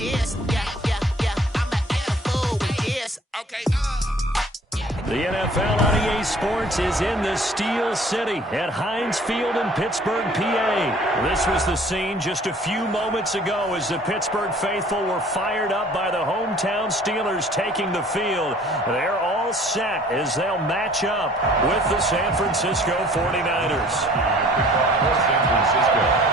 this. Yeah, yeah, yeah. I'm an fool with this. Okay. The NFL on EA Sports is in the Steel City at Heinz Field in Pittsburgh, PA. This was the scene just a few moments ago as the Pittsburgh faithful were fired up by the hometown Steelers taking the field. They're all set as they'll match up with the San Francisco 49ers. San Francisco.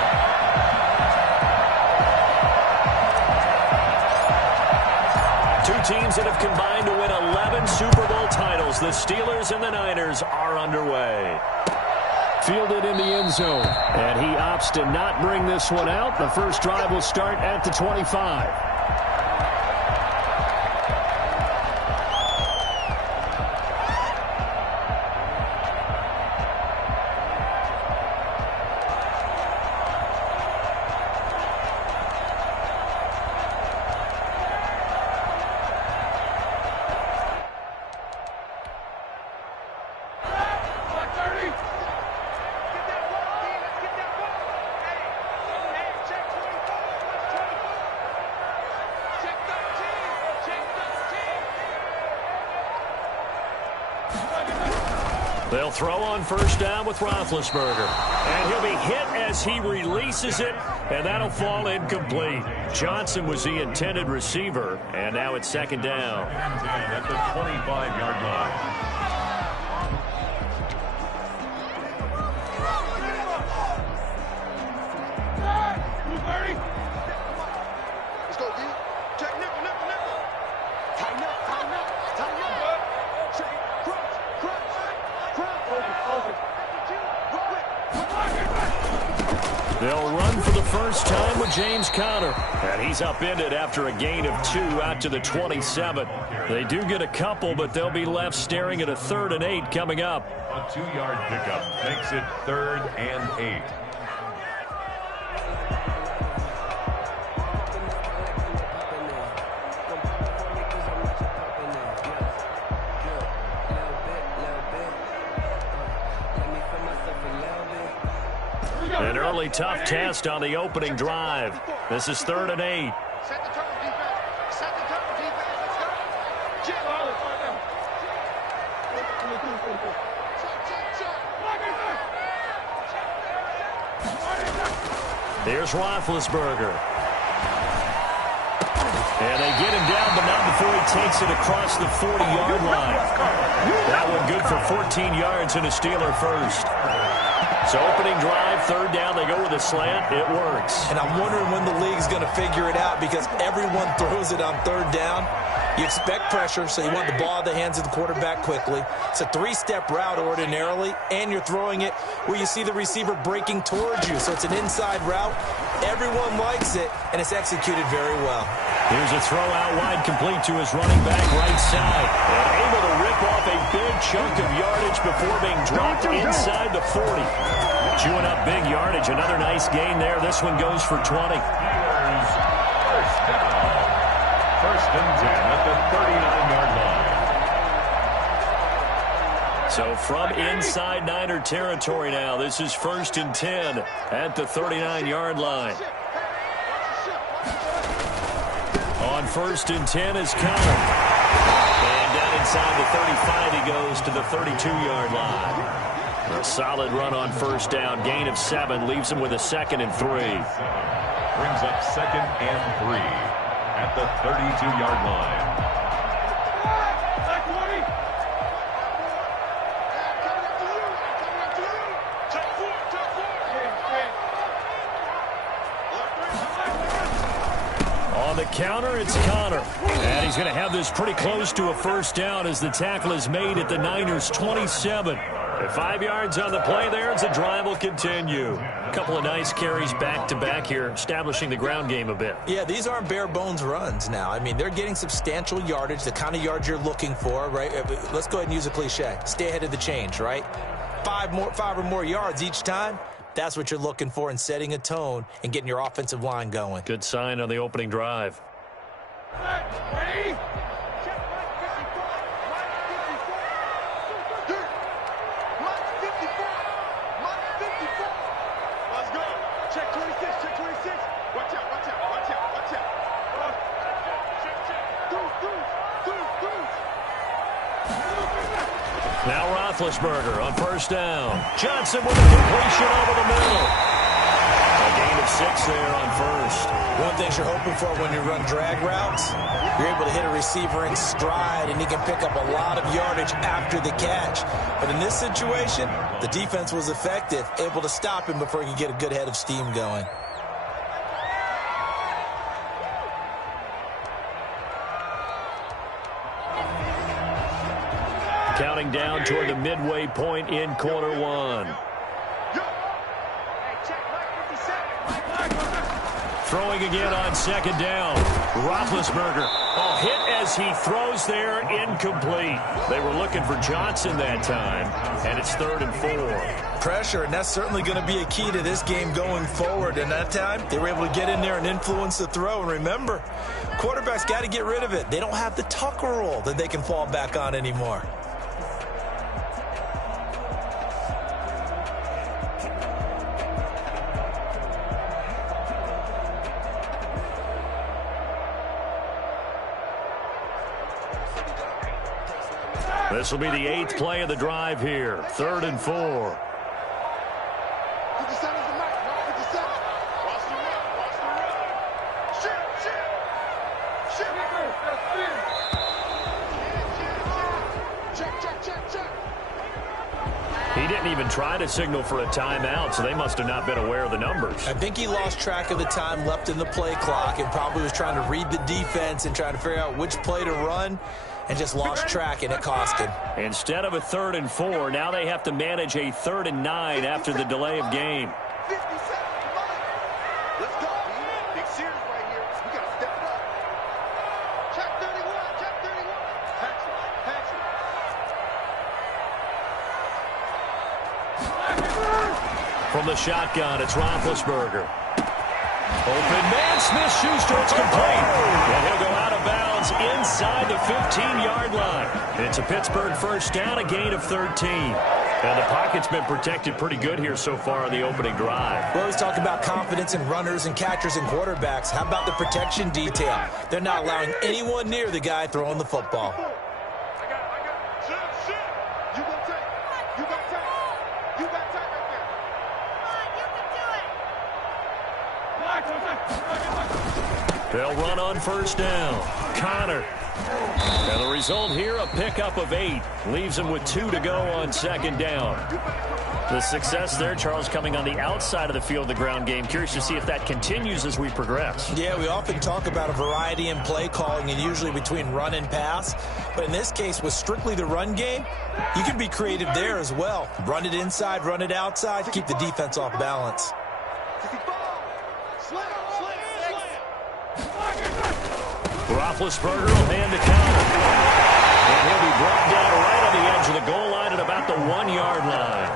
Two teams that have combined to win 11 Super Bowl titles. The Steelers and the Niners are underway. Fielded in the end zone. And he opts to not bring this one out. The first drive will start at the 25. They'll throw on first down with Roethlisberger. And he'll be hit as he releases it, and that'll fall incomplete. Johnson was the intended receiver, and now it's second down. At the 25-yard line. They'll run for the first time with James Conner. And he's upended after a gain of 2 out to the 27. They do get a couple, but they'll be left staring at a 3rd and 8 coming up. A 2-yard pickup makes it 3rd and 8. An early tough test on the opening drive. This is 3rd and 8. Set the tone, defense. Set the tone, defense. Let's go. Here's Roethlisberger. And they get him down, but not before he takes it across the 40-yard line. That one good for 14 yards and a Steeler first. So opening drive, 3rd down, they go with a slant. It works. And I'm wondering when the league's going to figure it out because everyone throws it on 3rd down. You expect pressure, so you want the ball in the hands of the quarterback quickly. It's a 3-step route ordinarily, and you're throwing it where you see the receiver breaking towards you. So it's an inside route. Everyone likes it, and it's executed very well. Here's a throw out wide, complete to his running back right side. And able to rip off a big chunk of yardage before being dropped inside the 40. Chewing up big yardage. Another nice gain there. This one goes for 20. First down. 1st and 10 at the 39-yard line. So from inside Niner territory now, this is 1st and 10 at the 39-yard line. On 1st and 10 is Conner. And down inside the 35, he goes to the 32-yard line. A solid run on first down. Gain of 7 leaves him with a 2nd and 3. Brings up 2nd and 3 at the 32-yard line. On the counter, it's Conner. And he's going to have this pretty close to a first down as the tackle is made at the Niners' 27. 5 yards on the play there as the drive will continue. A couple of nice carries back-to-back here, establishing the ground game a bit. Yeah, these aren't bare-bones runs now. I mean, they're getting substantial yardage, the kind of yards you're looking for, right? Let's go ahead and use a cliche. Stay ahead of the change, right? 5 or more yards each time. That's what you're looking for in setting a tone and getting your offensive line going. Good sign on the opening drive. Ready? Let's go. Check 26, check 26. Watch out, watch out, watch out, watch out. Now Roethlisberger on first down. Johnson with a completion over the middle. A gain of 6 there on first. One thing you're hoping for when you run drag routes, you're able to hit a receiver in stride, and he can pick up a lot of yardage after the catch. But in this situation, the defense was effective, able to stop him before he could get a good head of steam going. Counting down toward the midway point in quarter one. Throwing again on second down. Roethlisberger. Oh, hit as he throws there, incomplete. They were looking for Johnson that time, and it's 3rd and 4. Pressure, and that's certainly going to be a key to this game going forward. And that time, they were able to get in there and influence the throw. And remember, quarterbacks got to get rid of it. They don't have the tucker roll that they can fall back on anymore. This will be the 8th play of the drive here. 3rd and 4. He didn't even try to signal for a timeout, so they must have not been aware of the numbers. I think he lost track of the time left in the play clock and probably was trying to read the defense and trying to figure out which play to run, and just lost track, and it cost him. Instead of a 3rd and 4, now they have to manage a 3rd and 9 after the delay of game. 50 seconds. Let's go. Big series right here. We got to step it up. Check 31. Check 31. Patrick. From the shotgun, it's Roethlisberger. Open man, Smith-Schuster, it's complete. And he'll go out of bounds inside the 15-yard line. It's a Pittsburgh first down, a gain of 13. And the pocket's been protected pretty good here so far on the opening drive. We always talk about confidence in runners and catchers and quarterbacks. How about the protection detail? They're not allowing anyone near the guy throwing the football. I got it. Shit. You got tight. You got tight. You got tight right there. They'll run on first down. Connor. And the result here, a pickup of 8. Leaves him with 2 to go on second down. The success there, Charles, coming on the outside of the field, the ground game. Curious to see if that continues as we progress. Yeah, we often talk about a variety in play calling and usually between run and pass. But in this case, with strictly the run game, you can be creative there as well. Run it inside, run it outside, keep the defense off balance. Roethlisberger will hand the counter. And he'll be brought down right on the edge of the goal line at about the 1-yard line.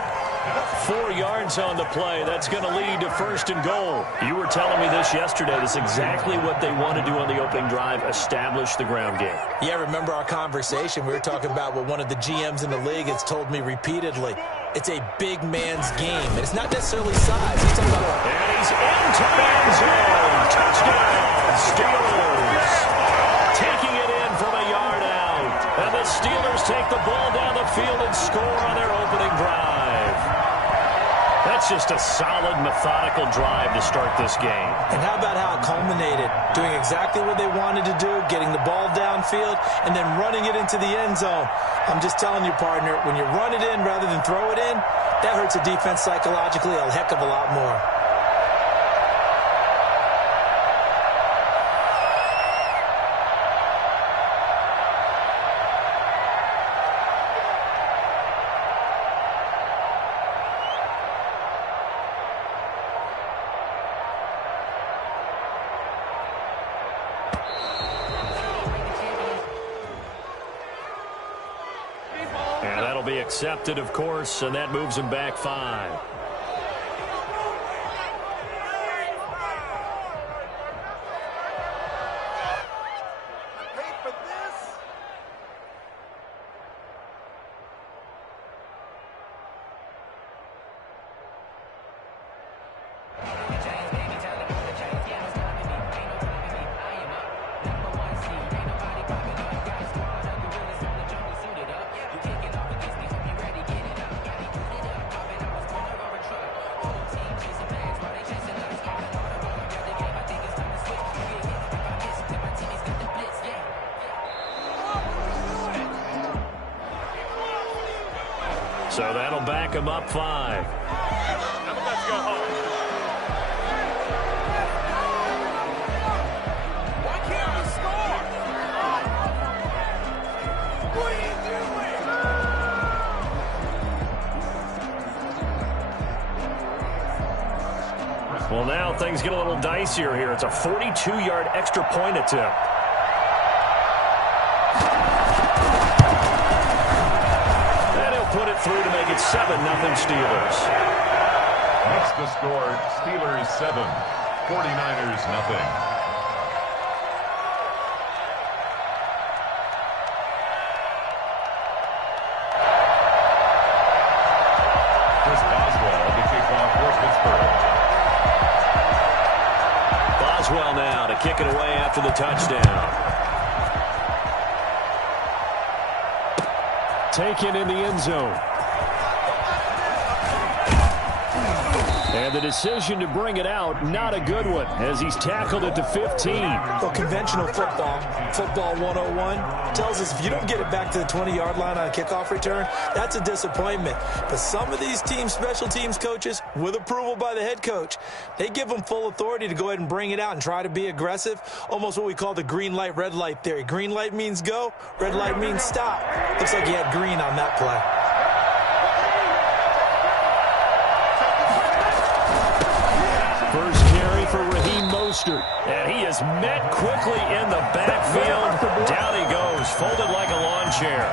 4 yards on the play. That's going to lead to 1st and goal. You were telling me this yesterday. This is exactly what they want to do on the opening drive, establish the ground game. Yeah, remember our conversation. We were talking about what one of the GMs in the league has told me repeatedly. It's a big man's game. And it's not necessarily size. He's talking about... And he's into the end zone. Touchdown, Steelers. Taking it in from a yard out. And the Steelers take the ball down the field and score on their opening drive. That's just a solid, methodical drive to start this game. And how about how it culminated? Doing exactly what they wanted to do, getting the ball downfield, and then running it into the end zone. I'm just telling you, partner, when you run it in rather than throw it in, that hurts a defense psychologically a heck of a lot more. Be accepted, of course, and that moves him back 5. So that'll back him up 5. Let's go home. Why can't we score? What are you doing? Well, now things get a little dicier here. It's a 42-yard extra point attempt. And he'll put it through to make it 7-0 Steelers. That's the score. Steelers 7, 49ers nothing. Chris Boswell to kick off for Pittsburgh. Boswell now to kick it away after the touchdown. Taken in the end zone. And the decision to bring it out, not a good one, as he's tackled at the 15. Well, conventional football 101, tells us if you don't get it back to the 20-yard line on a kickoff return, that's a disappointment. But some of these special teams coaches, with approval by the head coach, they give them full authority to go ahead and bring it out and try to be aggressive, almost what we call the green light, red light theory. Green light means go, red light means stop. Looks like he had green on that play. First carry for Raheem Mostert. And he is met quickly in the backfield. Down he goes, folded like a lawn chair.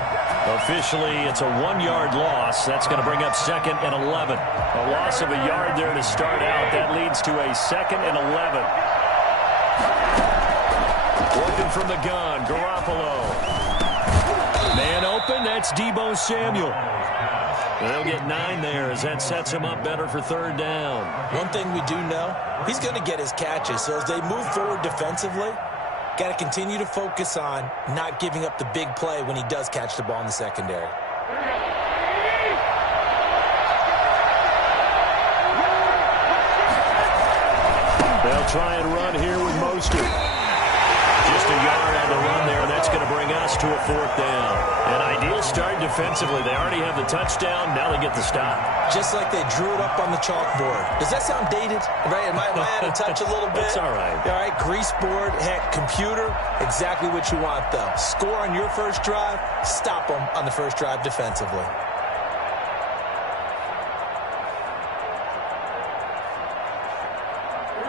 Officially, it's a 1-yard loss. That's going to bring up 2nd and 11. A loss of a yard there to start out. That leads to a 2nd and 11. Working from the gun, Garoppolo. Man open, that's Deebo Samuel. They'll get 9 there as that sets him up better for 3rd down. One thing we do know, he's going to get his catches. So as they move forward defensively, got to continue to focus on not giving up the big play when he does catch the ball in the secondary. They'll try and run here with Mostert. Just a yard on the run there, and that's going to bring us to a 4th down. An ideal start defensively. They already have the touchdown. Now they get the stop. Just like they drew it up on the chalkboard. Does that sound dated? Right? Am I out of touch a little bit? It's all right. All right, grease board, heck, computer, exactly what you want, though. Score on your first drive, stop them on the first drive defensively.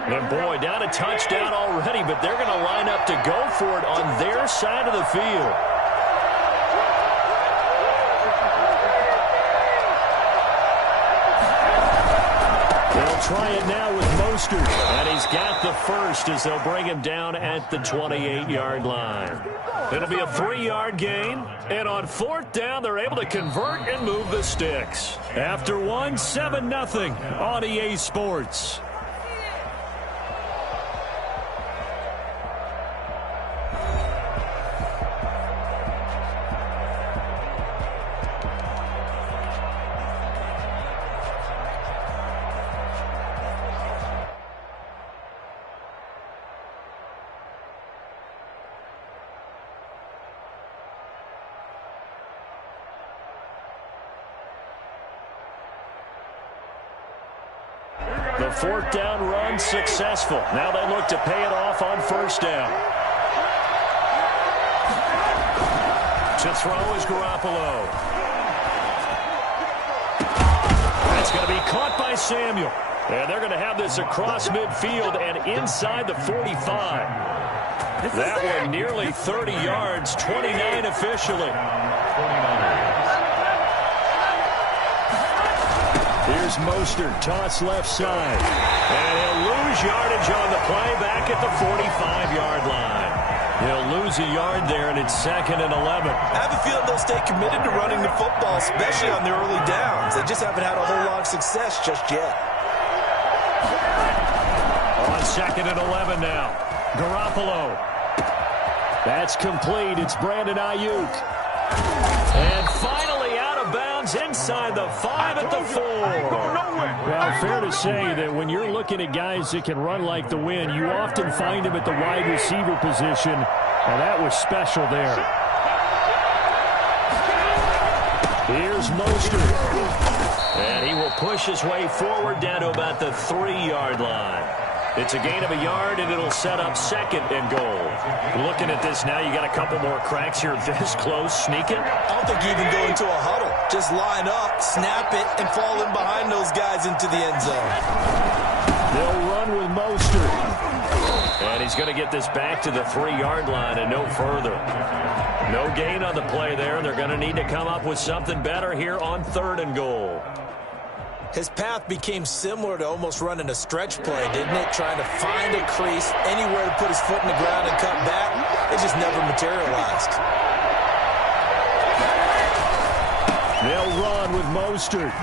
And boy, down a touchdown already, but they're going to line up to go for it on their side of the field. They'll try it now with Mostert, and he's got the first as they'll bring him down at the 28-yard line. It'll be a 3-yard gain, and on 4th down, they're able to convert and move the sticks. After 7-0 on EA Sports. The 4th down run successful. Now they look to pay it off on 1st down. To throw is Garoppolo. That's going to be caught by Samuel. And they're going to have this across midfield and inside the 45. That one nearly 30 yards, 29 officially. 49ers. Here's Mostert, toss left side. And he'll lose yardage on the play back at the 45-yard line. He'll lose a yard there, and it's 2nd and 11. I have a feeling they'll stay committed to running the football, especially on the early downs. They just haven't had a whole lot of success just yet. On 2nd and 11 now. Garoppolo. That's complete. It's Brandon Ayuk. And finally out of bounds inside the 5 at the 4. Well, fair to say that when you're looking at guys that can run like the wind, you often find them at the wide receiver position, and that was special there. Here's Mostert. And he will push his way forward down to about the 3-yard line. It's a gain of a yard, and it'll set up 2nd and goal. Looking at this now, you got a couple more cracks here this close. Sneak it? I don't think you even go into a huddle. Just line up, snap it, and fall in behind those guys into the end zone. They'll run with Mostert. And he's going to get this back to the 3-yard line and no further. No gain on the play there. They're going to need to come up with something better here on 3rd and goal. His path became similar to almost running a stretch play, didn't it? Trying to find a crease, anywhere to put his foot in the ground and cut back. It just never materialized. They'll run with Mostert.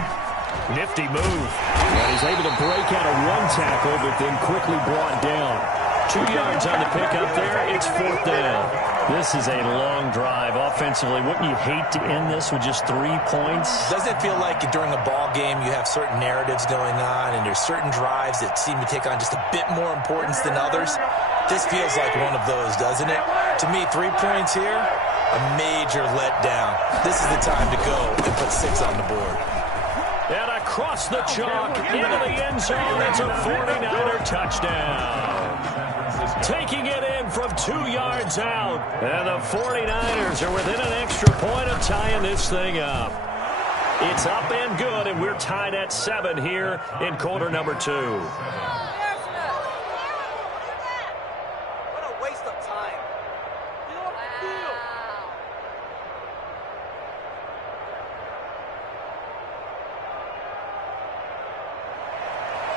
Nifty move. And he's able to break out of one tackle, but then quickly brought down. 2 yards on the pickup there. It's 4th down. This is a long drive offensively. Wouldn't you hate to end this with just 3 points? Doesn't it feel like during a ball game you have certain narratives going on and there's certain drives that seem to take on just a bit more importance than others? This feels like one of those, doesn't it? To me, 3 points here, a major letdown. This is the time to go and put 6 on the board. And across the chalk into the end zone. It's a 49er touchdown. Taking it in from 2 yards out. And the 49ers are within an extra point of tying this thing up. It's up and good, and we're tied at 7 here in quarter number 2. What a waste of time.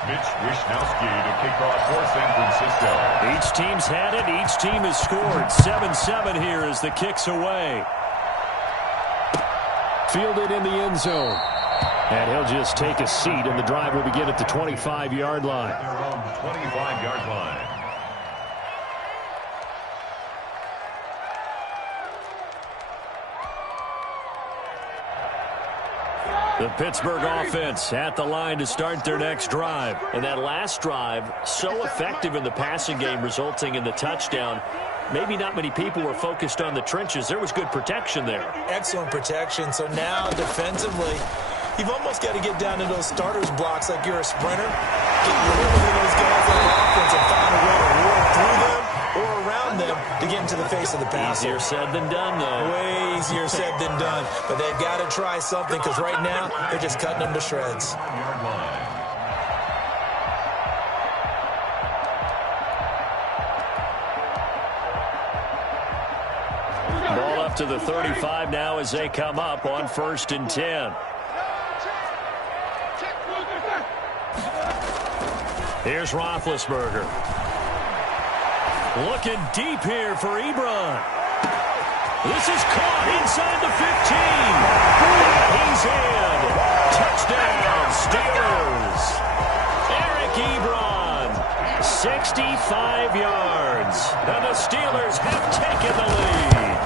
Mitch Wishnowsky to kick off for San Francisco. Each team's had it. Each team has scored. 7-7 here as the kick's away. Fielded in the end zone. And he'll just take a seat, and the drive will begin at the 25-yard line. Their own 25-yard line. The Pittsburgh offense at the line to start their next drive. And that last drive, so effective in the passing game, resulting in the touchdown. Maybe not many people were focused on the trenches. There was good protection there. Excellent protection. So now defensively, you've almost got to get down to those starters blocks like you're a sprinter. Get rid of those guys on offense and find a way to roll through them or around them to get into the face of the passer. Easier said than done, though. Way easier said than done. But they've got to try something because right now they're just cutting them to shreds. Yard line. Ball up to the 35 now as they come up on 1st and 10. Here's Roethlisberger. Looking deep here for Ebron. This is caught inside the 15. He's in. Touchdown, Steelers. Eric Ebron, 65 yards. And the Steelers have taken the lead.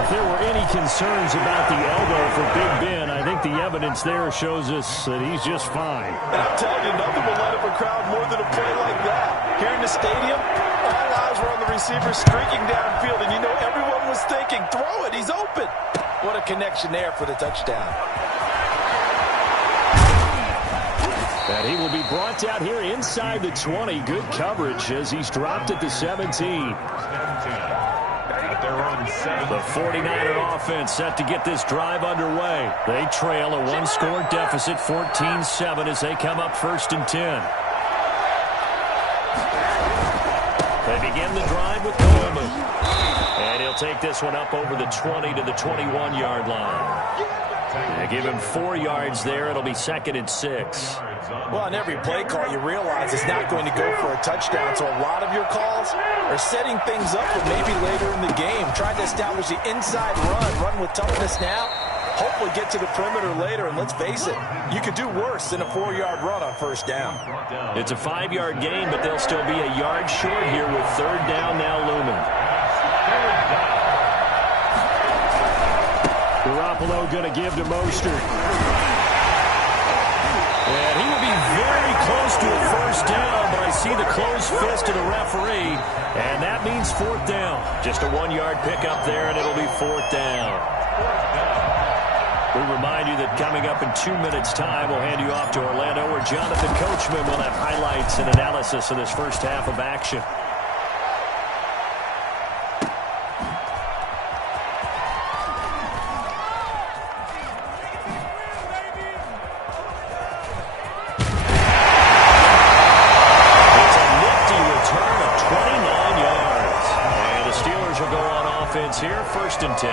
If there were any concerns about the elbow for Big Ben, I think the evidence there shows us that he's just fine. And I'm telling you, nothing will light up a crowd more than a play like that. Here in the stadium, all eyes were on the receiver streaking downfield, and you know everyone was thinking, throw it, he's open. What a connection there for the touchdown. And he will be brought down here inside the 20. Good coverage as he's dropped at the 17. At their own 7. The 49er offense set to get this drive underway. They trail a one-score deficit, 14-7, as they come up 1st and 10. They begin the drive with Coleman. And he'll take this one up over the 20 to the 21-yard line. They give him 4 yards there. It'll be 2nd and 6. Well, on every play call, you realize it's not going to go for a touchdown. So a lot of your calls are setting things up for maybe later in the game. Trying to establish the inside run with toughness now. Hopefully get to the perimeter later. And let's face it, you could do worse than a 4-yard run on 1st down. It's a 5-yard gain, but they'll still be a yard short here with 3rd down now looming. Garoppolo going to give to Mostert. And he will be very close to a 1st down, but I see the closed fist of the referee, and that means 4th down. Just a 1-yard pickup there, and it'll be 4th down. We remind you that coming up in 2 minutes' time, we'll hand you off to Orlando, where Jonathan Coachman will have highlights and analysis of this first half of action. Here, 1st and 10.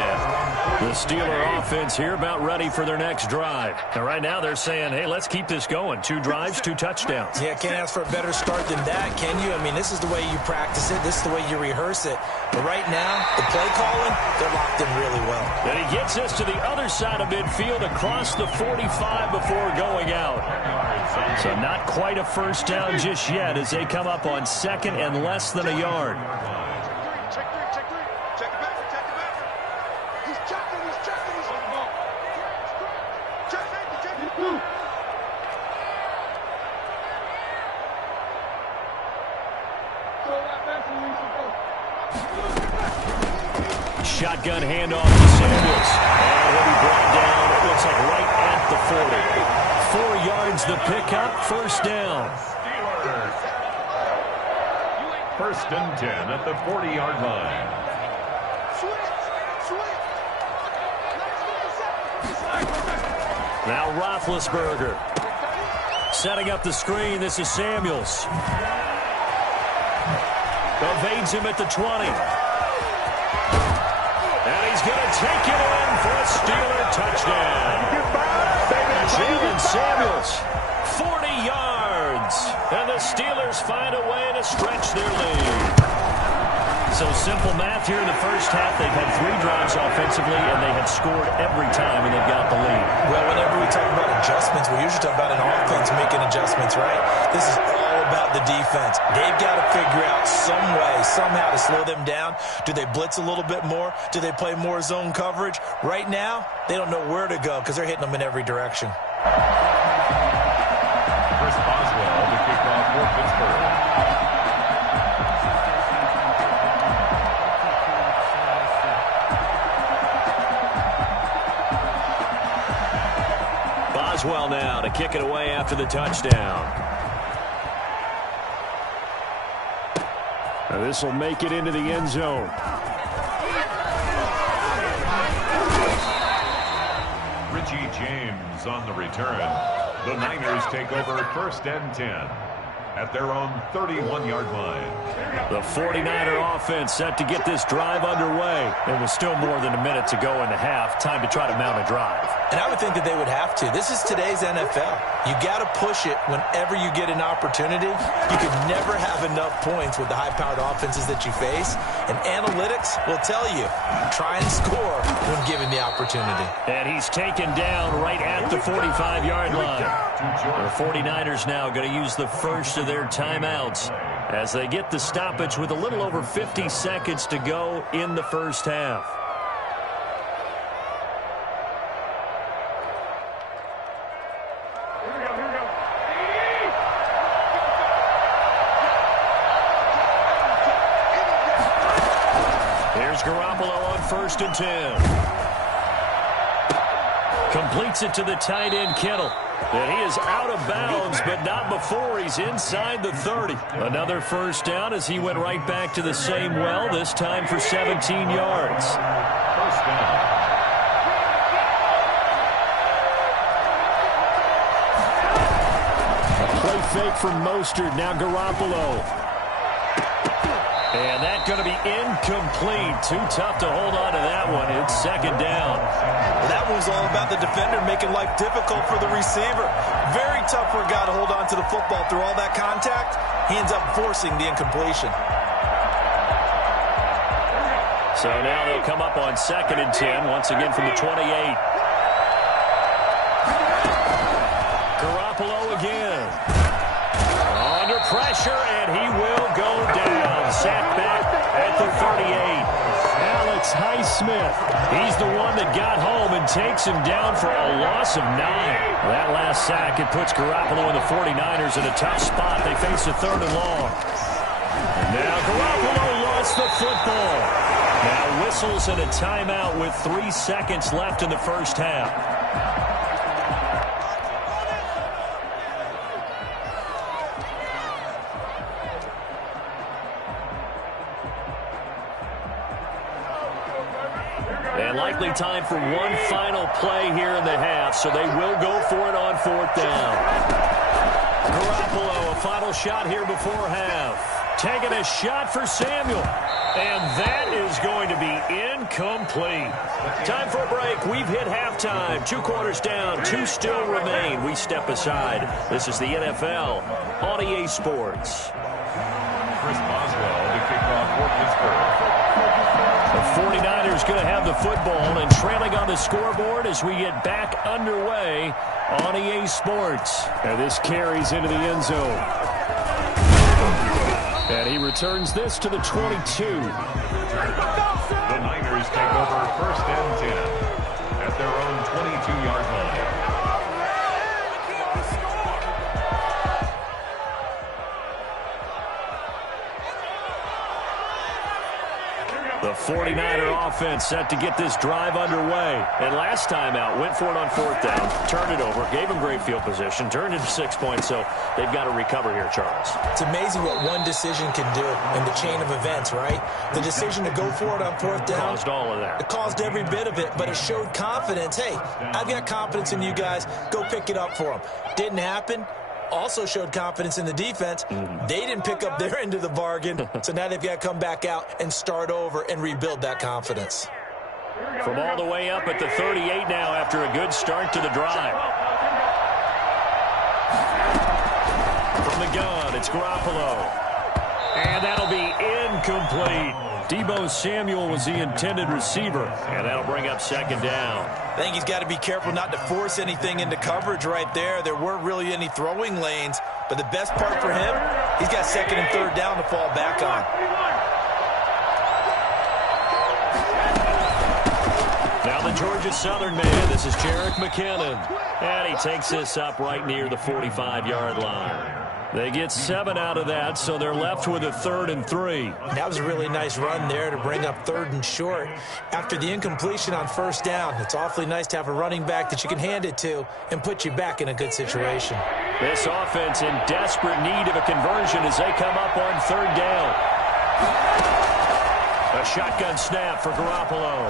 The Steeler offense here about ready for their next drive. And right now they're saying, hey, let's keep this going. 2 drives, 2 touchdowns. Yeah, can't ask for a better start than that, can you? I mean, this is the way you practice it. This is the way you rehearse it. But right now, the play calling, they're locked in really well. And he gets us to the other side of midfield across the 45 before going out. So not quite a first down just yet as they come up on 2nd and less than a yard. Shotgun handoff to Samuels. And he'll be brought down, it looks like right at the 40. 4 yards the pickup, 1st down. 1st and 10 at the 40-yard line. Now Roethlisberger. Setting up the screen, this is Samuels. Evades him at the 20. And he's going to take it in for a Steeler touchdown. Jalen Samuels, 40 yards. And the Steelers find a way to stretch their lead. So simple math here in the first half. They've had 3 drives offensively, and they have scored every time, and they've got the lead. Well, whenever we talk about adjustments, we usually talk about an offense making adjustments, right? This is all about the defense. They've got to figure out some way, somehow to slow them down. Do they blitz a little bit more? Do they play more zone coverage? Right now, they don't know where to go because they're hitting them in every direction. Chris Boswell, the kickoff for Pittsburgh. Boswell now to kick it away after the touchdown. Now this will make it into the end zone. Richie James on the return. The Niners take over 1st and 10 at their own 31-yard line. The 49er offense set to get this drive underway. It was still more than a minute to go in the half. Time to try to mount a drive. And I would think that they would have to. This is today's NFL. You got to push it whenever you get an opportunity. You could never have enough points with the high-powered offenses that you face. And analytics will tell you, try and score when given the opportunity. And he's taken down right at the 45-yard line. The 49ers now going to use the first of their timeouts as they get the stoppage with a little over 50 seconds to go in the first half. Here's Garoppolo on 1st and 10. Completes it to the tight end, Kittle. And he is out of bounds, but not before he's inside the 30. Another first down as he went right back to the same well, this time for 17 yards. 1st down. A play fake from Mostert, now Garoppolo. And that's going to be incomplete. Too tough to hold on to that one. It's 2nd down. Well, that one's all about the defender making life difficult for the receiver. Very tough for a guy to hold on to the football through all that contact. He ends up forcing the incompletion. So now they'll come up on 2nd and 10, once again from the 28. Garoppolo again. Under pressure, and he will go down. Sacked back at the 38. Alex Highsmith. He's the one that got home and takes him down for a loss of 9. That last sack, it puts Garoppolo and the 49ers in a tough spot. They face a 3rd and long. And now Garoppolo lost the football. Now whistles and a timeout with 3 seconds left in the first half. And likely time for one final play here in the half, so they will go for it on 4th down. Garoppolo, a final shot here before half. Taking a shot for Samuel. And that is going to be incomplete. Time for a break. We've hit halftime. 2 quarters down. 2 still remain. We step aside. This is the NFL on EA Sports. Chris Boswell to kick off for Pittsburgh. The 49ers going to have the football and trailing on the scoreboard as we get back underway on EA Sports. And this carries into the end zone. And he returns this to the 22. The Niners take over 1st and 10 at their own 22-yard line. The 49er offense set to get this drive underway. And last time out, went for it on 4th down, turned it over, gave them great field position, turned it to 6 points, so they've got to recover here, Charles. It's amazing what one decision can do in the chain of events, right? The decision to go for it on 4th down. Caused all of that. It caused every bit of it, but it showed confidence. Hey, I've got confidence in you guys. Go pick it up for them. Didn't happen. Also showed confidence in the defense. They didn't pick up their end of the bargain, so now they've got to come back out and start over and rebuild that confidence. From all the way up at the 38 now after a good start to the drive. From the gun, it's Garoppolo. And that'll be incomplete. Deebo Samuel was the intended receiver, and that'll bring up 2nd down. I think he's got to be careful not to force anything into coverage right there. There weren't really any throwing lanes, but the best part for him, he's got 2nd and 3rd down to fall back on. Now the Georgia Southern man, this is Jerick McKinnon. And he takes this up right near the 45-yard line. They get 7 out of that, so they're left with a 3rd and 3. That was a really nice run there to bring up 3rd and short. After the incompletion on 1st down, it's awfully nice to have a running back that you can hand it to and put you back in a good situation. This offense in desperate need of a conversion as they come up on 3rd down. A shotgun snap for Garoppolo.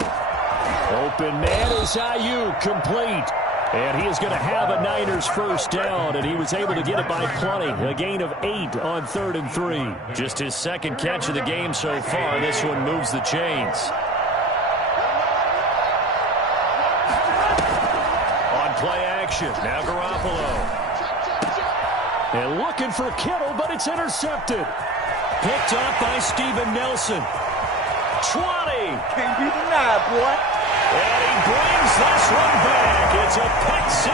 Open man is Ayuk, complete. And he is going to have a Niners 1st down, and he was able to get it by plenty. A gain of 8 on 3rd and 3. Just his 2nd catch of the game so far. This one moves the chains. On play action, now Garoppolo. And looking for Kittle, but it's intercepted. Picked up by Steven Nelson. 20. Can't be denied, boy. And he brings this one back. It's a pick 6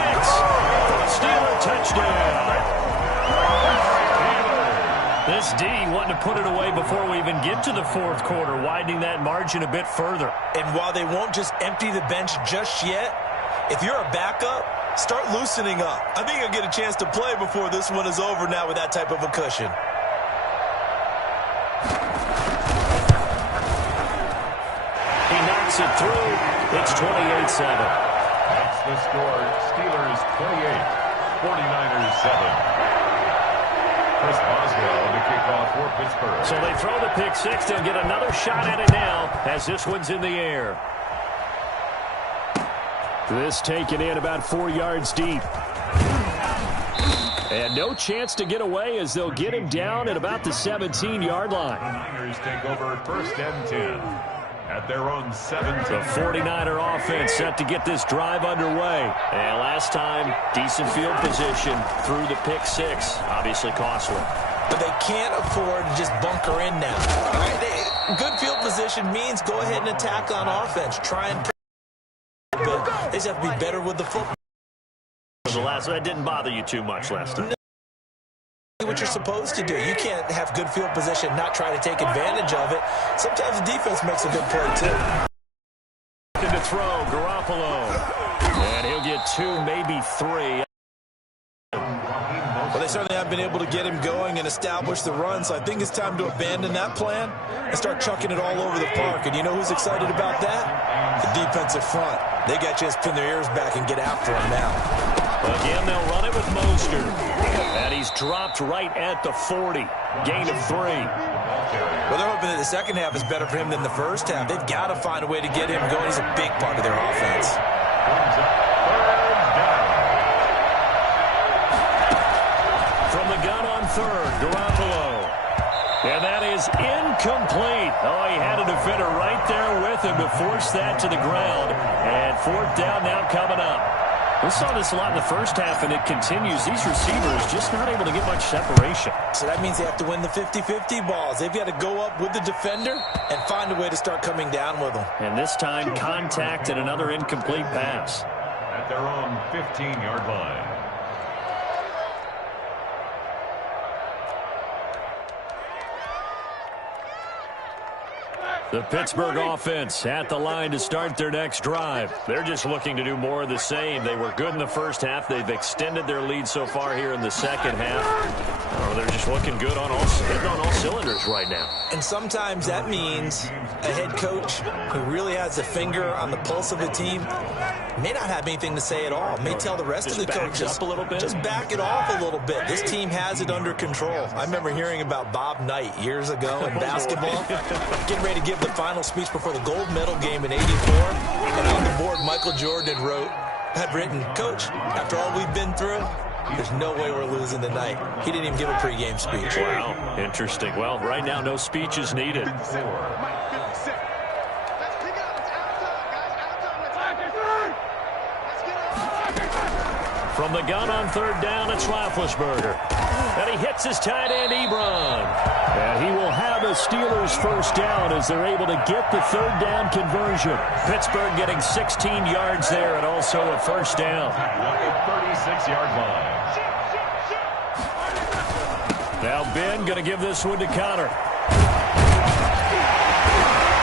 for a Steeler touchdown. This D wanting to put it away before we even get to the 4th quarter, widening that margin a bit further. And while they won't just empty the bench just yet, if you're a backup, start loosening up. I think you'll get a chance to play before this one is over now with that type of a cushion. He knocks it through. It's 28-7. That's the score. Steelers 28, 49ers 7. Chris Boswell to kick off for Pittsburgh. So they throw the pick 6. They'll get another shot at it now as this one's in the air. This taken in about 4 yards deep. And no chance to get away as they'll get him down at about the 17-yard line. The Niners take over 1st and 10 at their own 17. The 49er offense set to get this drive underway. And last time, decent field position through the pick 6. Obviously costly. But they can't afford to just bunker in now. All right, good field position means go ahead and attack on offense. Try and but they just have to be better with the football. That didn't bother you too much last time. What you're supposed to do. You can't have good field position, not try to take advantage of it. Sometimes the defense makes a good play, too. To throw, Garoppolo. And he'll get 2, maybe 3. Well, they certainly haven't been able to get him going and establish the run, so I think it's time to abandon that plan and start chucking it all over the park. And you know who's excited about that? The defensive front. They got a chance to pin their ears back and get after him now. Again, they'll run it with Mostert. And he's dropped right at the 40. Gain of 3. Well, they're hoping that the second half is better for him than the first half. They've got to find a way to get him going. He's a big part of their offense. From the gun on third, Garoppolo. And that is incomplete. Oh, he had a defender right there with him to force that to the ground. And fourth down now coming up. We saw this a lot in the first half, and it continues. These receivers just not able to get much separation. So that means they have to win the 50-50 balls. They've got to go up with the defender and find a way to start coming down with them. And this time, contact and another incomplete pass. At their own 15-yard line. The Pittsburgh offense at the line to start their next drive. They're just looking to do more of the same. They were good in the first half. They've extended their lead so far here in the second half. Oh, they're just looking good on all cylinders right now. And sometimes that means a head coach who really has a finger on the pulse of the team may not have anything to say at all. May tell the rest of the coaches, up a little bit. Just back it off a little bit. This team has it under control. I remember hearing about Bob Knight years ago in basketball, getting ready to give the final speech before the gold medal game in '84. And on the board, Michael Jordan had written, "Coach, after all we've been through, there's no way we're losing tonight." He didn't even give a pregame speech. Wow, interesting. Well, right now, no speech is needed. From the gun on third down, it's Roethlisberger. And he hits his tight end, Ebron. And he will have a Steelers first down as they're able to get the third down conversion. Pittsburgh getting 16 yards there and also a first down. 36-yard line. Now Ben going to give this one to Connor.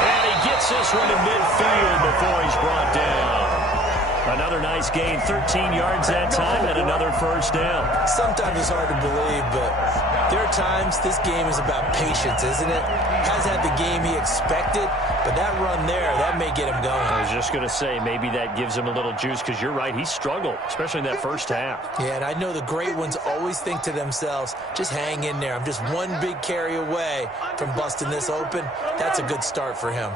And he gets this one to midfield before he's brought down. Another nice gain, 13 yards that time, and another first down. Sometimes it's hard to believe, but there are times this game is about patience, isn't it? Has had the game he expected, but that run there, that may get him going. I was just going to say, maybe that gives him a little juice, because you're right, he struggled, especially in that first half. Yeah, and I know the great ones always think to themselves, just hang in there. I'm just one big carry away from busting this open. That's a good start for him.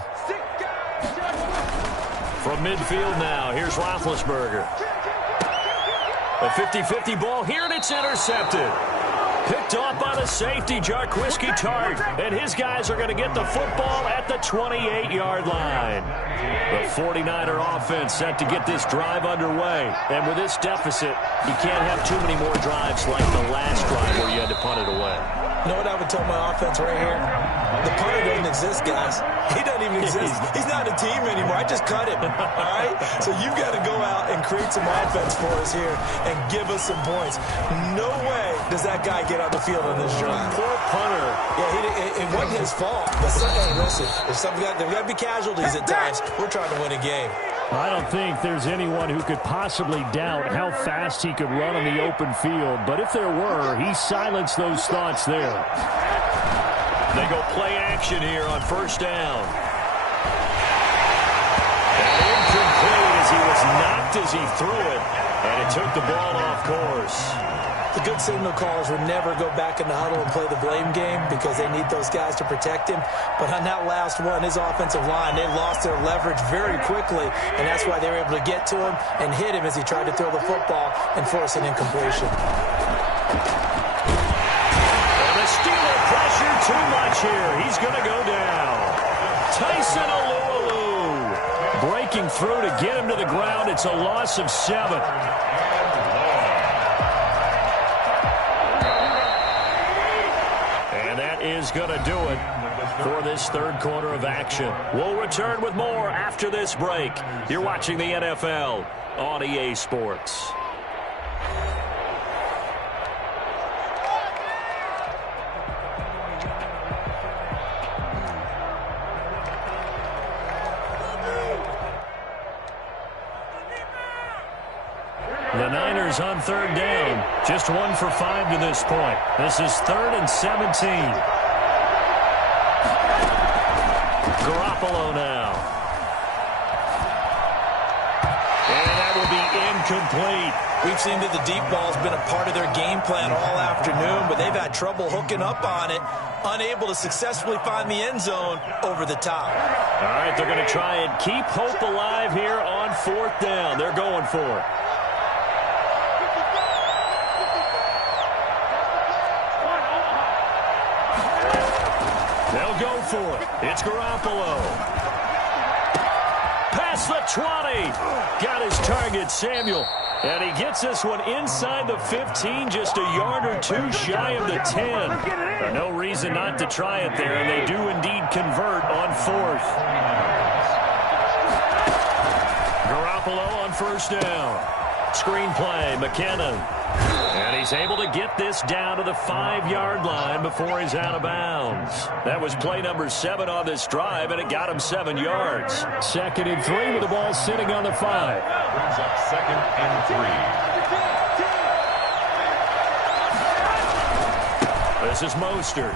From midfield now, here's Roethlisberger. A 50-50 ball here, and it's intercepted. Picked off by the safety, Jarquiski Tart. And his guys are going to get the football at the 28-yard line. The 49er offense set to get this drive underway. And with this deficit, you can't have too many more drives like the last drive where you had to punt it away. You know what I would tell my offense right here? The punter doesn't exist, guys. He doesn't even exist. He's not a team anymore. I just cut him, all right? So you've got to go out and create some offense for us here and give us some points. No way does that guy get on the field on this drive. Poor punter. Yeah, it wasn't his fault. But listen, there's got to be casualties at times. We're trying to win a game. I don't think there's anyone who could possibly doubt how fast he could run on the open field. But if there were, he silenced those thoughts there. They go play action here on first down. And incomplete as he was knocked as he threw it. And it took the ball off course. The good signal callers would never go back in the huddle and play the blame game because they need those guys to protect him. But on that last one, his offensive line, they lost their leverage very quickly, and that's why they were able to get to him and hit him as he tried to throw the football and force an incompletion. And the Steeler pressure too much here. He's going to go down. Tyson Alualu breaking through to get him to the ground. It's a loss of 7. Is going to do it for this third quarter of action. We'll return with more after this break. You're watching the NFL on EA Sports. The Niners on third down. Just 1 for 5 to this point. This is 3rd and 17. Garoppolo now. And that will be incomplete. We've seen that the deep ball has been a part of their game plan all afternoon, but they've had trouble hooking up on it, unable to successfully find the end zone over the top. All right, they're going to try and keep hope alive here on 4th down. They're going for it. They'll go for it. It's Garoppolo. Past the 20. Got his target, Samuel. And he gets this one inside the 15, just a yard or 2 shy of the 10. No reason not to try it there, and they do indeed convert on 4th. Garoppolo on 1st down. Screenplay, McKinnon. And he's able to get this down to the 5-yard line before he's out of bounds. That was play number 7 on this drive, and it got him 7 yards. 2nd and 3 with the ball sitting on the 5. Brings up 2nd and 3. This is Mostert.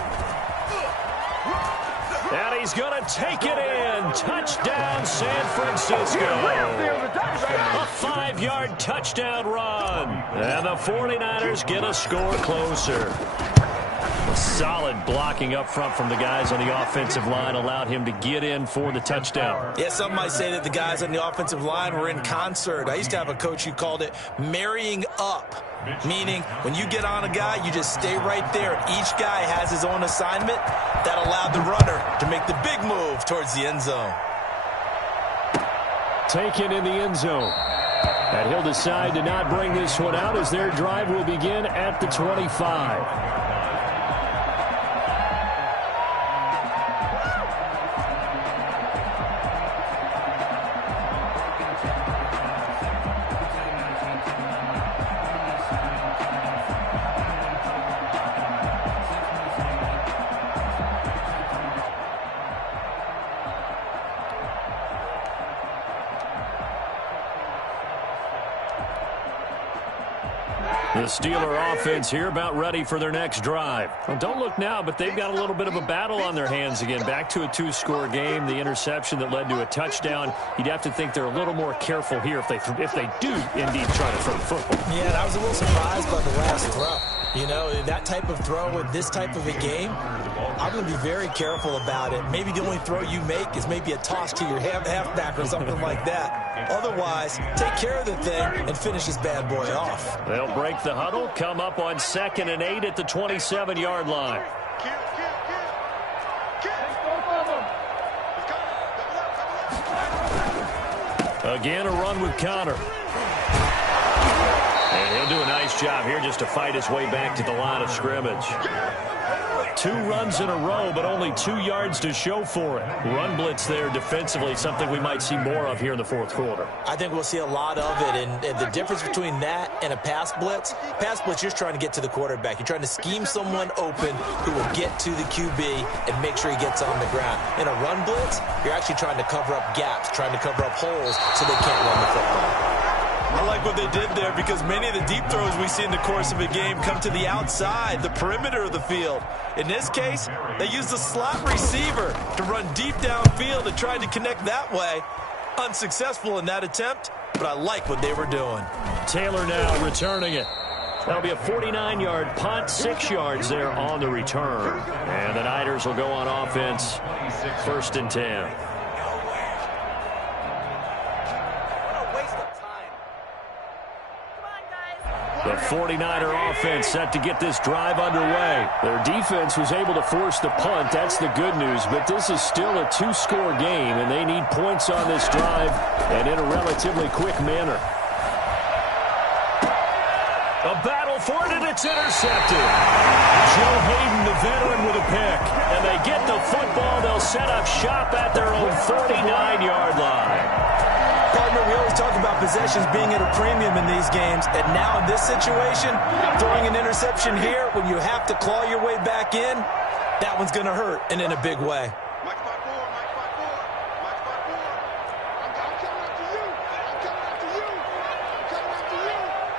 And he's going to take it in. Touchdown, San Francisco. A 5-yard touchdown run. And the 49ers get a score closer. Solid blocking up front from the guys on the offensive line allowed him to get in for the touchdown. Yeah, some might say that the guys on the offensive line were in concert. I used to have a coach who called it marrying up, meaning when you get on a guy, you just stay right there. Each guy has his own assignment. That allowed the runner to make the big move towards the end zone. Taken in the end zone. And he'll decide to not bring this one out as their drive will begin at the 25. The Steeler offense here about ready for their next drive. Well, don't look now, but they've got a little bit of a battle on their hands again. Back to a 2-score game. The interception that led to a touchdown. You'd have to think they're a little more careful here if they do indeed try to throw the football. Yeah, and I was a little surprised by the last throw. You know, that type of throw in this type of a game, I'm going to be very careful about it. Maybe the only throw you make is maybe a toss to your halfback or something like that. Otherwise, take care of the thing and finish this bad boy off. They'll break the huddle, come up on 2nd and 8 at the 27-yard line. Again, a run with Connor. And he'll do a nice job here just to fight his way back to the line of scrimmage. 2 runs in a row, but only 2 yards to show for it. Run blitz there defensively, something we might see more of here in the 4th quarter. I think we'll see a lot of it, and the difference between that and a pass blitz, you're trying to get to the quarterback. You're trying to scheme someone open who will get to the QB and make sure he gets on the ground. In a run blitz, you're actually trying to cover up gaps, trying to cover up holes so they can't run the football. I like what they did there because many of the deep throws we see in the course of a game come to the outside, the perimeter of the field. In this case, they used the slot receiver to run deep downfield and tried to connect that way. Unsuccessful in that attempt, but I like what they were doing. Taylor now returning it. That'll be a 49-yard punt, 6 yards there on the return. And the Niners will go on offense, 1st and 10. The 49er offense set to get this drive underway. Their defense was able to force the punt. That's the good news. But this is still a 2-score game, and they need points on this drive and in a relatively quick manner. A battle for it, and it's intercepted. Joe Hayden, the veteran, with a pick. And they get the football. They'll set up shop at their own 49-yard line. Partner, we always talk about possessions being at a premium in these games, and now in this situation, throwing an interception here when you have to claw your way back in, that one's going to hurt, and in a big way. Mike 5-4, Mike 5-4, Mike 5-4. I'm coming after you. I'm coming after you. I'm coming after you.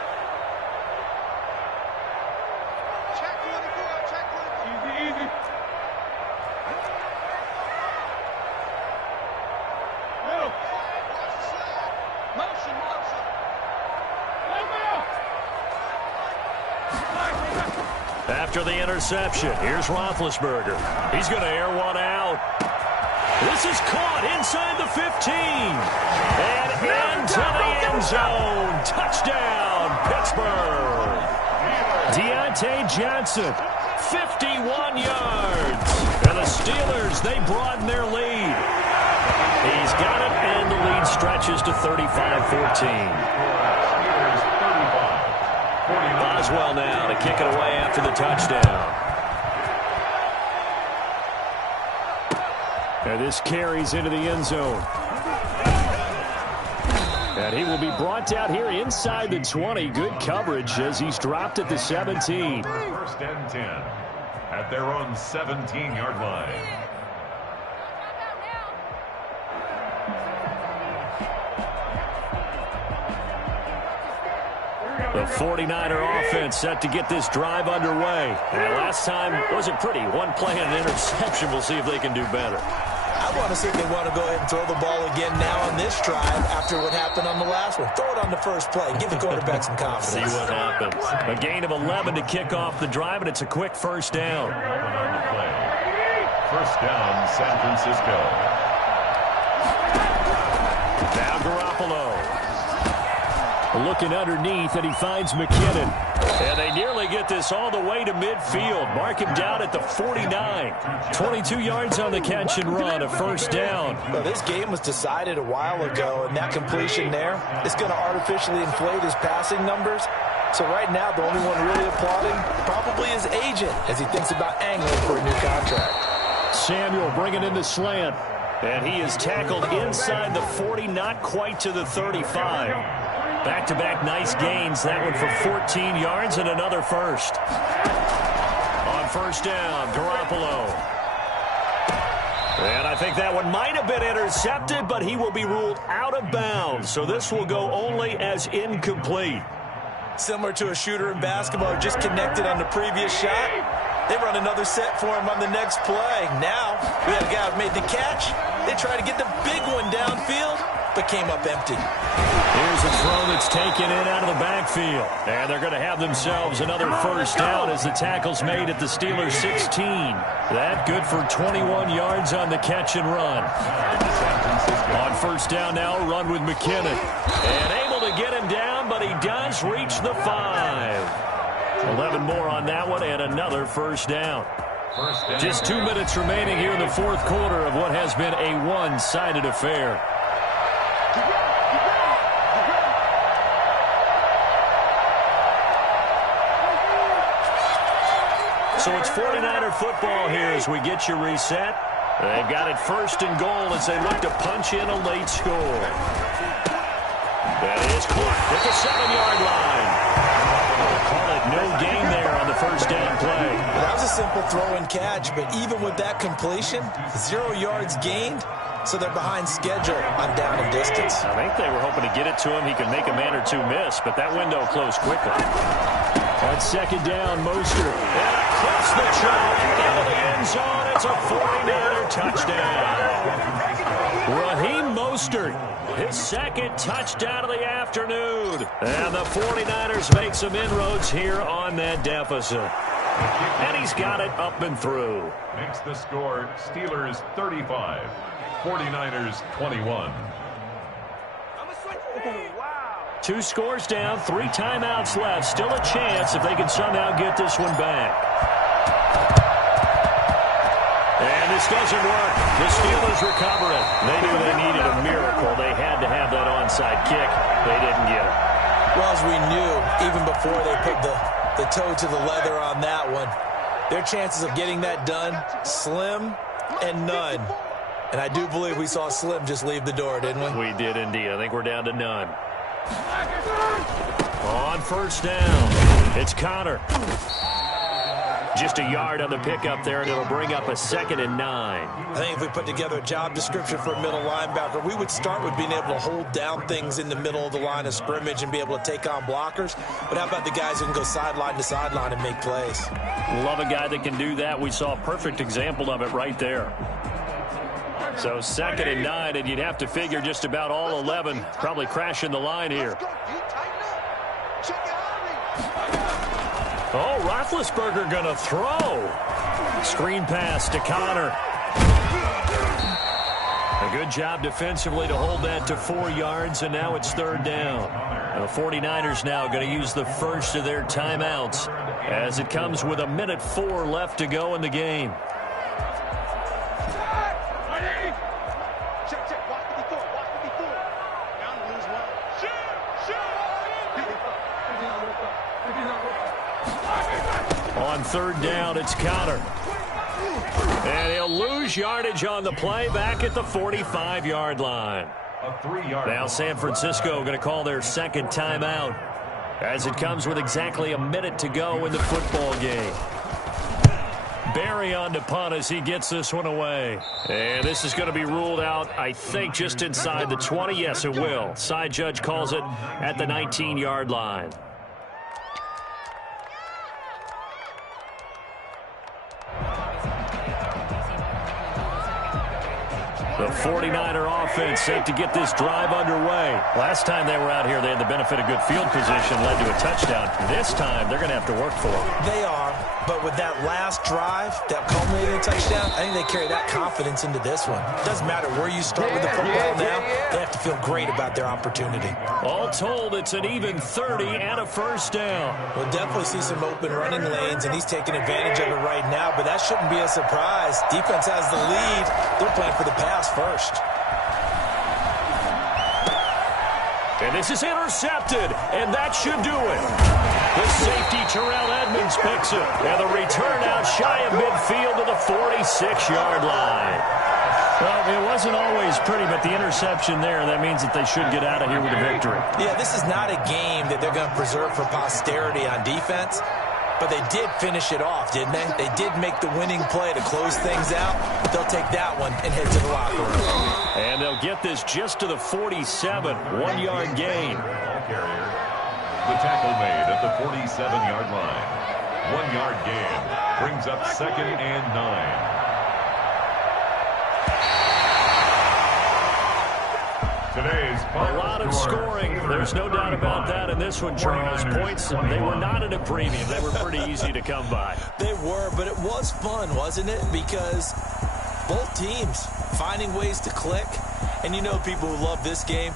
After the interception, here's Roethlisberger. He's going to air one out. This is caught inside the 15. And into the end zone. Touchdown, Pittsburgh. Deontay Johnson, 51 yards. And the Steelers, they broaden their lead. He's got it, and the lead stretches to 35-14. Boswell now to kick it away after the touchdown. And this carries into the end zone. And he will be brought out here inside the 20. Good coverage as he's dropped at the 17. First and 10 at their own 17-yard line. The 49er offense set to get this drive underway. And last time wasn't pretty. One play and an interception. We'll see if they can do better. I want to see if they want to go ahead and throw the ball again now on this drive after what happened on the last one. Throw it on the first play. Give the quarterback some confidence. See what happens. A gain of 11 to kick off the drive, and it's a quick first down. On the play. First down, San Francisco. Now Garoppolo. Looking underneath, and he finds McKinnon. And they nearly get this all the way to midfield. Mark him down at the 49. 22 yards on the catch and run, a first down. Well, this game was decided a while ago, and that completion there is going to artificially inflate his passing numbers. So right now, the only one really applauding probably his agent as he thinks about angling for a new contract. Samuel bringing in the slant. And he is tackled inside the 40, not quite to the 35. Back-to-back nice gains. That one for 14 yards and another first. On first down, Garoppolo. And I think that one might have been intercepted, but he will be ruled out of bounds. So this will go only as incomplete. Similar to a shooter in basketball, just connected on the previous shot. They run another set for him on the next play. Now, we have a guy who made the catch. They try to get the big one downfield, but came up empty. Here's a throw that's taken in out of the backfield. And they're going to have themselves another first down as the tackle's made at the Steelers' 16. That good for 21 yards on the catch and run. On first down now, a run with McKinnon. And able to get him down, but he does reach the 5. 11 more on that one, and another first down. Just 2 minutes remaining here in the fourth quarter of what has been a one-sided affair. So it's 49er football here as we get you reset. They've got it first and goal as they look to punch in a late score. That is caught at the 7-yard line. Call it no gain there on the first down play. That was a simple throw and catch, but even with that completion, 0 yards gained, so they're behind schedule on down and distance. I think they were hoping to get it to him. He could make a man or two miss, but that window closed quickly. On second down, Mostert. And across the chalk into the end zone. It's a 49er touchdown. Raheem Mostert, his second touchdown of the afternoon. And the 49ers make some inroads here on that deficit. And he's got it up and through. Makes the score Steelers 35, 49ers 21. 2 scores down, 3 timeouts left. Still a chance if they can somehow get this one back. And this doesn't work. The Steelers recover it. They knew they needed a miracle. They had to have that onside kick. They didn't get it. Well, as we knew, even before they put the toe to the leather on that one, their chances of getting that done, slim and none. And I do believe we saw Slim just leave the door, didn't we? We did indeed. I think we're down to none. On first down, it's Connor. Just a yard on the pickup there, and it'll bring up a 2nd and 9. I think if we put together a job description for a middle linebacker, we would start with being able to hold down things in the middle of the line of scrimmage and be able to take on blockers. But how about the guys who can go sideline to sideline and make plays? Love a guy that can do that. We saw a perfect example of it right there. So 2nd and 9, and you'd have to figure just about all 11 probably crashing the line here. Oh, Roethlisberger going to throw. Screen pass to Connor. A good job defensively to hold that to 4 yards, and now it's 3rd down. And the 49ers now going to use the first of their timeouts as it comes with 1:04 left to go in the game. On 3rd down, it's Connor. And he'll lose yardage on the play back at the 45-yard line. A 3-yard. Now San Francisco going to call their second timeout as it comes with exactly a minute to go in the football game. Barry on to punt as he gets this one away. And this is going to be ruled out, I think, just inside the 20. Yes, it will. Side judge calls it at the 19-yard line. The 49er offense set to get this drive underway. Last time they were out here, they had the benefit of good field position, led to a touchdown. This time, they're going to have to work for it. They are, but with that last drive, that culminating touchdown, I think they carry that confidence into this one. It doesn't matter where you start with the football now. They have to feel great about their opportunity. All told, it's an even 30 and a first down. We'll definitely see some open running lanes, and he's taking advantage of it right now, but that shouldn't be a surprise. Defense has the lead. They're playing for the pass first. And this is intercepted, and that should do it. The safety, Terrell Edmonds, picks it. And the return out shy of midfield to the 46-yard line. Well, it wasn't always pretty, but the interception there, that means that they should get out of here with a victory. Yeah, this is not a game that they're going to preserve for posterity on defense. But they did finish it off, didn't they? They did make the winning play to close things out. They'll take that one and head to the locker room. And they'll get this just to the 47, 1-yard gain. The tackle made at the 47-yard line. 1-yard gain brings up 2nd and 9. Today's a lot of scoring. There's no doubt about that in this one, Charles. Points, they were not at a premium. They were pretty easy to come by. They were, but it was fun, wasn't it? Because both teams finding ways to click. And you know people who love this game,